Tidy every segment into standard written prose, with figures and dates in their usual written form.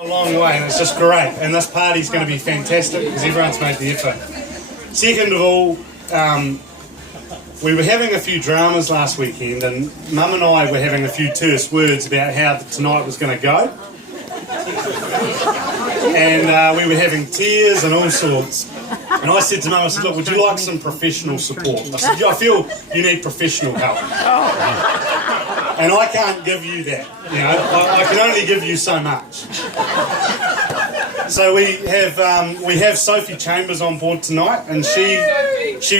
A long way, and it's just great. And this party's going to be fantastic because everyone's made the effort. Second of all, we were having a few dramas last weekend, and Mum and I were having a few terse words about how tonight was going to go. And we were having tears and all sorts. And I said to Mum, I said, look, would you like some professional support? I said, I feel you need professional help. And I can't give you that, you know, I can only give you so much. So we have Sophie Chambers on board tonight, and she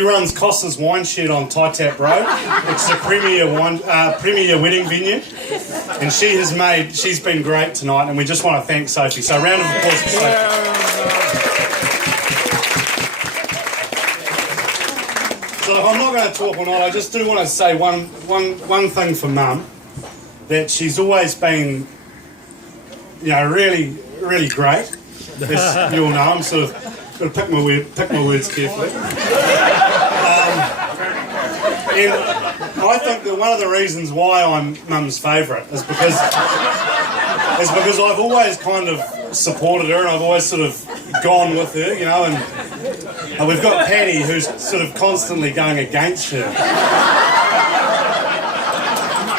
runs Cossa's Wine Shed on Titap Road. It's a premier wedding venue, and she's been great tonight, and we just want to thank Sophie. So a round of applause for Sophie. So I'm not going to talk all night. I just do want to say one thing for Mum, that she's always been, you know, really, really great. As you all know, I'm sort of got to pick my words carefully. And I think that one of the reasons why I'm Mum's favourite is because I've always kind of supported her, and I've always sort of gone with her, you know. And we've got Patty, who's sort of constantly going against her.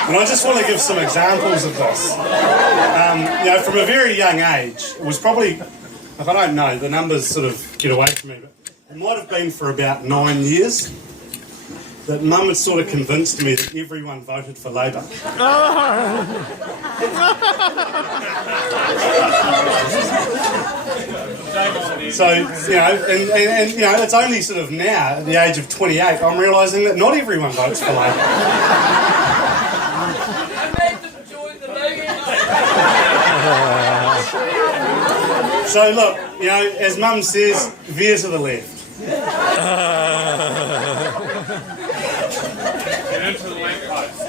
And I just want to give some examples of this. You know, from a very young age, it was probably, if I don't know, the numbers sort of get away from me, but it might have been for about 9 years that Mum had sort of convinced me that everyone voted for Labour. So, you know, and you know, it's only sort of now, at the age of 28, I'm realising that not everyone votes for Labour. So look, you know, as Mum says, veer to the left.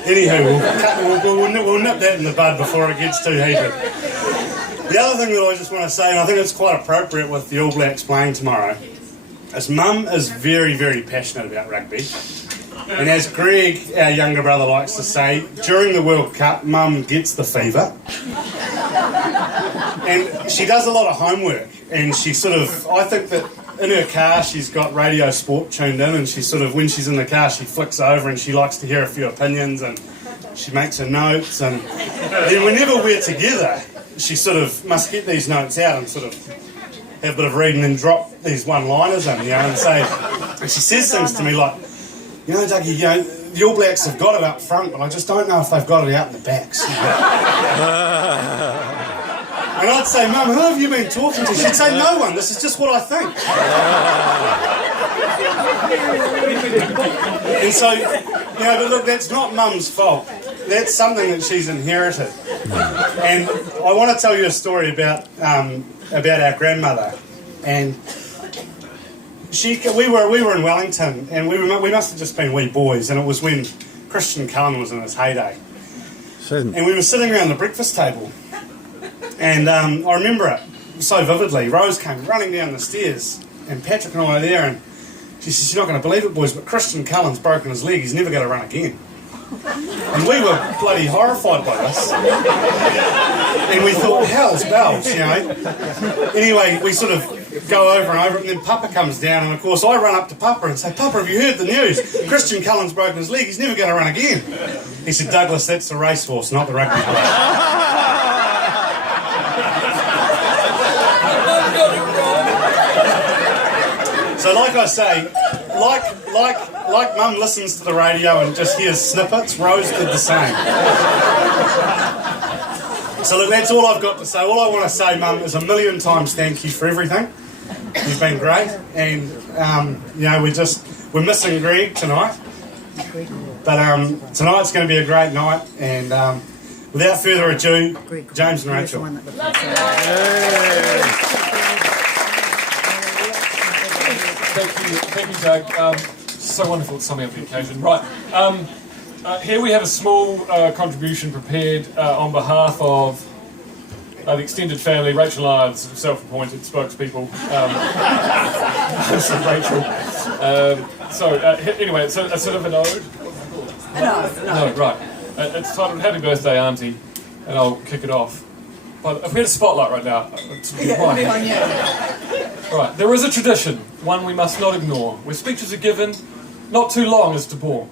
Anywho, we'll nip that in the bud before it gets too heated. The other thing that I just want to say, and I think it's quite appropriate with the All Blacks playing tomorrow, is Mum is very, very passionate about rugby. And as Greg, our younger brother, likes to say, during the World Cup, Mum gets the fever. And she does a lot of homework, and she sort of, I think that in her car she's got Radio Sport tuned in, and she sort of, when she's in the car, she flicks over and she likes to hear a few opinions, and she makes her notes, and then whenever we're together, she sort of must get these notes out and sort of have a bit of reading and drop these one-liners in, you know, and say, and she says things to me like, you know, Dougie, you know, the All Blacks have got it up front, but I just don't know if they've got it out in the backs. And I'd say, Mum, who have you been talking to? She'd say, no one, this is just what I think. And so, you know, but look, that's not Mum's fault. That's something that she's inherited. And I want to tell you a story about our grandmother. And we were in Wellington, and we must have just been wee boys, and it was when Christian Cullen was in his heyday. And we were sitting around the breakfast table, and I remember it so vividly. Rose came running down the stairs, and Patrick and I were there, and she said, "You're not going to believe it, boys, but Christian Cullen's broken his leg. He's never going to run again." And we were bloody horrified by this. And we thought, hell's bells, you know. Anyway, we sort of go over and over, and then Papa comes down, and of course I run up to Papa and say, "Papa, have you heard the news? Christian Cullen's broken his leg, he's never going to run again." He said, "Douglas, that's the racehorse, not the rugby player." So like I say, like Mum listens to the radio and just hears snippets, Rose did the same. So look, that's all I've got to say. All I want to say, Mum, is 1,000,000 times thank you for everything. You've been great, and you know, we're missing Greg tonight, but tonight's going to be a great night. And without further ado, James and Rachel. Thank you, Doug. So wonderful at summing up the occasion. Right, here we have a small contribution prepared on behalf of the extended family. Rachel and I are self-appointed spokespeople. So Rachel. Anyway, it's a sort of an ode. No, right. It's titled "Happy Birthday, Auntie," and I'll kick it off. But if we had a spotlight right now, it's It'll be on you. Right, there is a tradition, one we must not ignore, where speeches are given not too long as to bore.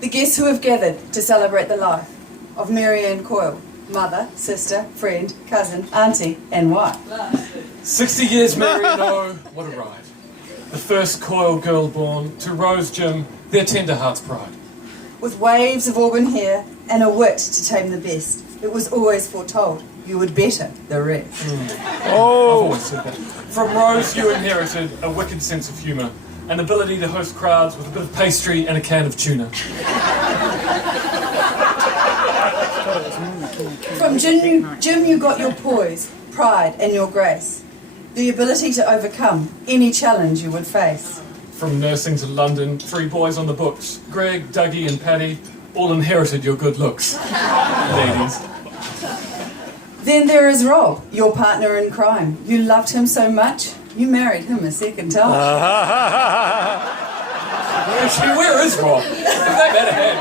The guests who have gathered to celebrate the life of Maryanne Coyle, mother, sister, friend, cousin, auntie, and wife. 60 years Maryanne, oh, what a ride. The first Coyle girl born to Rose Jim, their tender heart's pride. With waves of auburn hair and a wit to tame the best, it was always foretold you would better the rest. I've always said that. From Rose you inherited a wicked sense of humour, an ability to host crowds with a bit of pastry and a can of tuna. From Jim you got your poise, pride and your grace, the ability to overcome any challenge you would face. From nursing to London, 3 boys on the books, Greg, Dougie and Paddy, all inherited your good looks. Ladies. Then there is Rob, your partner in crime. You loved him so much, you married him a second time. Where is Rob? That better hand.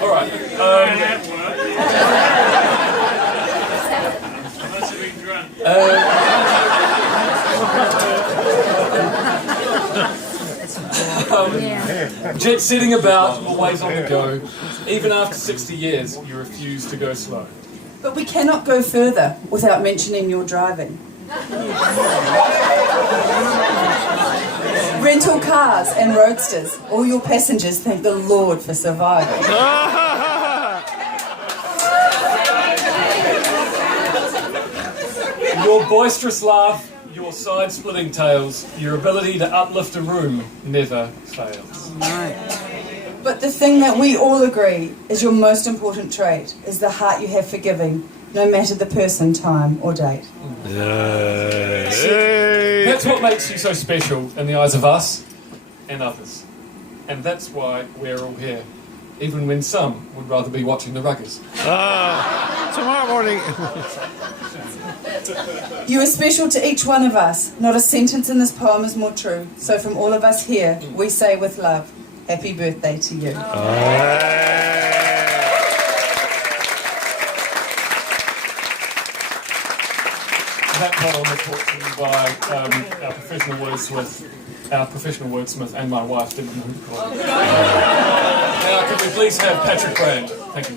All right. Jet setting about, always on the go. Even after 60 years, you refuse to go slow. But we cannot go further without mentioning your driving. Rental cars and roadsters, all your passengers thank the Lord for surviving. Your boisterous laugh, your side-splitting tales, your ability to uplift a room never fails. But the thing that we all agree is your most important trait is the heart you have for giving, no matter the person, time or date. That's what makes you so special in the eyes of us and others. And that's why we're all here, even when some would rather be watching the ruggers. Tomorrow morning. You are special to each one of us. Not a sentence in this poem is more true. So from all of us here, we say with love, happy birthday to you. That poem was brought to you by our professional wordsmith and my wife, didn't know who to call it. Now, could we please have Patrick Brand? Thank you.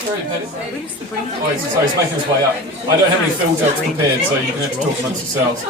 Where are you, Paddy? Oh, he's making his way up. I don't have any fill jokes prepared, so you're going to have to talk amongst yourselves.